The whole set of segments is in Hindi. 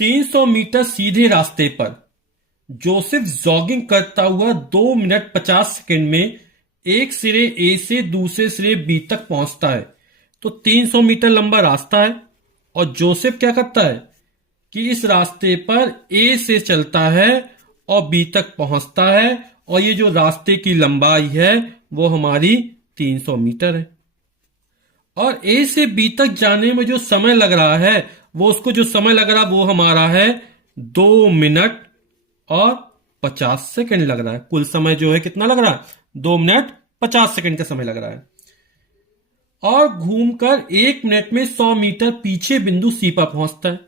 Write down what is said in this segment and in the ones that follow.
300 मीटर सीधे रास्ते पर जोसेफ जॉगिंग करता हुआ 2 मिनट 50 सेकंड में एक सिरे ए से दूसरे सिरे बी तक पहुंचता है। तो 300 मीटर लंबा रास्ता है और जोसेफ क्या करता है कि इस रास्ते पर ए से चलता है और बी तक पहुंचता है, और ये जो रास्ते की लंबाई है वो हमारी 300 मीटर है। और ए से बी तक जाने में जो समय लग रहा है वो उसको जो समय लग रहा है वो हमारा है 2 मिनट और 50 सेकंड लग रहा है। कुल समय जो है कितना लग रहा है? 2 मिनट 50 सेकंड का समय लग रहा है। और घूमकर 1 मिनट में 100 मीटर पीछे बिंदु सी पर पहुंचता है।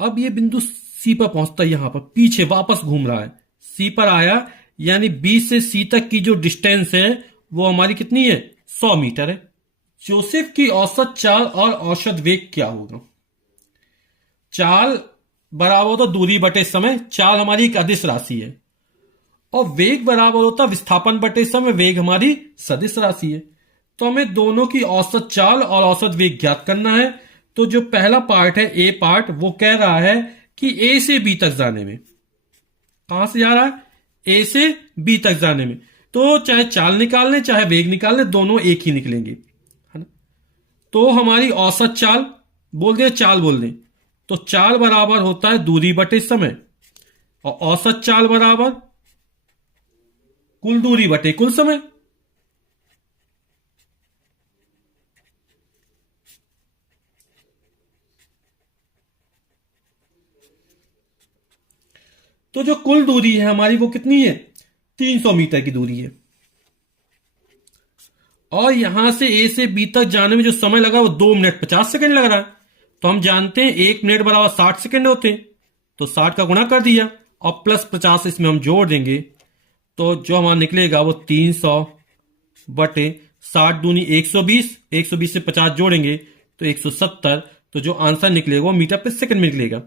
अब ये बिंदु सी पर पहुंचता है, यहां पर पीछे वापस घूम रहा है, सी पर आया, यानी बी से सी तक की जो डिस्टेंस है वो हमारी कितनी है? 100 मीटर है। जोसेफ की औसत चाल और औसत वेग क्या होगा? चाल बराबर होता दूरी बटे समय। चाल हमारी एक अदिश राशि है और वेग बराबर होता विस्थापन बटे समय। वेग हमारी सदिश राशि है। तो हमें दोनों की औसत चाल और औसत वेग ज्ञात करना है। तो जो पहला पार्ट है, ए पार्ट, वो कह रहा है कि ए से बी तक जाने में, कहां से जा रहा है? ए से बी तक जाने में। तो चाहे चाल निकाल लें चाहे वेग निकाल लें, दोनों एक ही निकलेंगे, है ना। तो हमारी औसत चाल बोल दें, चाल बोल दें, तो चाल बराबर होता है दूरी बटे समय, और औसत चाल बराबर कुल दूरी बटे कुल समय। तो जो कुल दूरी है हमारी वो कितनी है? 300 मीटर की दूरी है। और यहां से ए से बी तक जाने में जो समय लगा वो 2 मिनट 50 सेकंड लग रहा है। तो हम जानते हैं 1 मिनट बराबर 60 सेकंड होते हैं, तो 60 का गुणा कर दिया और प्लस 50 इसमें हम जोड़ देंगे, तो जो हमारा निकलेगा वो 300 बटे 60 दूनी 120, 120 से 50 जोड़ेंगे तो 170। तो जो आंसर निकलेगा वो मीटर पर सेकंड में निकलेगा।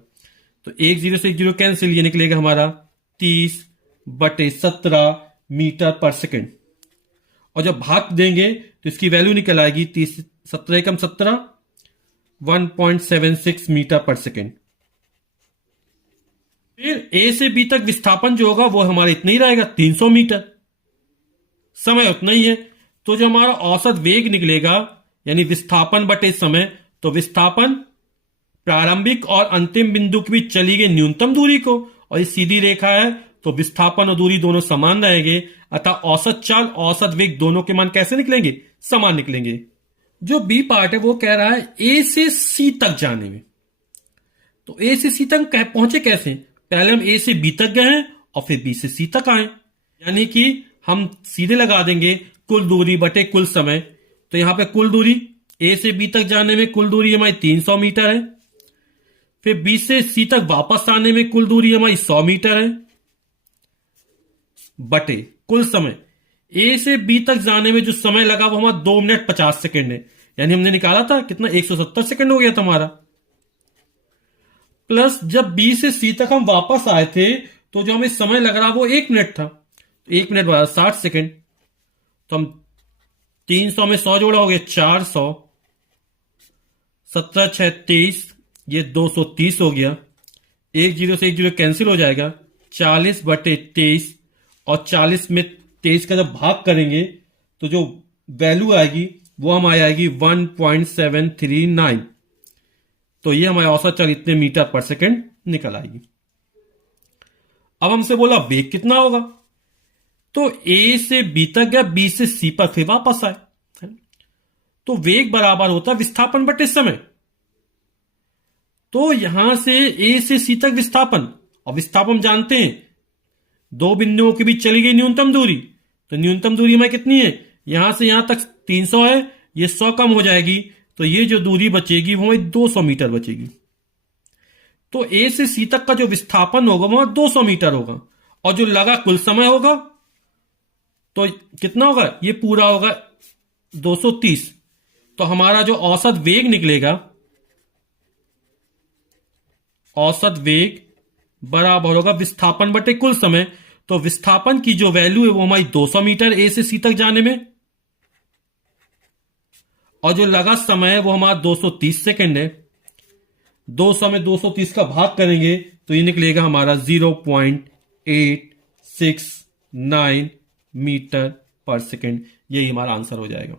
तो 1 0 से 1 0 कैंसिल, ये निकलेगा हमारा 30 बटे 17 मीटर पर सेकंड। और जब भाग देंगे तो इसकी वैल्यू निकल आएगी 30, 17 एकम 17, 1.76 मीटर पर सेकंड। फिर ए से बी तक विस्थापन जो होगा वो हमारा इतना ही रहेगा, 300 मीटर। समय उतना ही है। तो जो हमारा औसत वेग निकलेगा यानी विस्थापन बटे समय, तो विस्थापन प्रारंभिक और अंतिम बिंदु के बीच चली गई न्यूनतम दूरी को, और ये सीधी रेखा है तो विस्थापन और दूरी दोनों समान रहेंगे, अतः औसत चाल औसत वेग दोनों के मान कैसे निकलेंगे? समान निकलेंगे। जो बी पार्ट है वो कह रहा है ए से सी तक जाने में। तो ए से सी तक पहुंचे कैसे? पहले हम ए से बी तक गए हैं और फिर बी से सी तक आए, यानी कि हम सीधे लगा देंगे कुल दूरी बटे कुल समय। तो यहां पे कुल दूरी ए से बी तक जाने में कुल दूरी हमारी 300 मीटर है। फिर बी से सी तक वापस आने में कुल दूरी हमारी 100 मीटर है, बटे कुल समय। ए से बी तक जाने में जो समय लगा वो हमारा 2 मिनट 50 सेकंड है, यानी हमने निकाला था कितना? 170 सेकंड हो गया था हमारा। प्लस जब बी से सी तक हम वापस आए थे तो जो हमें समय लग रहा वो 1 मिनट था, तो 1 मिनट बाद 60 सेकंड। तो हम 300 में 100 जोड़ा हो गया 400, 17 6 23, ये 230 हो गया। 1 0 से 1 0 कैंसिल हो जाएगा, 40 बटे 23, और 40 में 23 का जब भाग करेंगे तो जो वैल्यू आएगी वो हमारी आएगी 1.739। तो ये हमारे औसत चाल इतने मीटर पर सेकंड निकल आएगी। अब हमसे बोला वेग कितना होगा, तो ए से बी तक गया, बी से सी पर फिर वापस आए, तो वेग बराबर होता है विस्थापन बटे समय। तो यहां से ए से सी तक विस्थापन, और विस्थापन जानते हैं दो बिंदुओं के बीच चली गई न्यूनतम दूरी, तो न्यूनतम दूरी हमारी कितनी है? यहां से यहां तक 300 है, ये 100 कम हो जाएगी, तो ये जो दूरी बचेगी वो हमारी 200 मीटर बचेगी। तो ए से सी तक का जो विस्थापन होगा वो 200 मीटर होगा, और जो लगा कुल समय होगा तो कितना होगा? ये पूरा होगा 230। तो हमारा जो औसत वेग निकलेगा, औसत वेग बराबर होगा विस्थापन बटे कुल समय। तो विस्थापन की जो वैल्यू है वो हमारी 200 मीटर ए से सी तक जाने में, और जो लगा समय है वो हमारा 230 सेकंड है। 200 में 230 का भाग करेंगे तो ये निकलेगा हमारा 0.869 मीटर पर सेकेंड। यही हमारा आंसर हो जाएगा।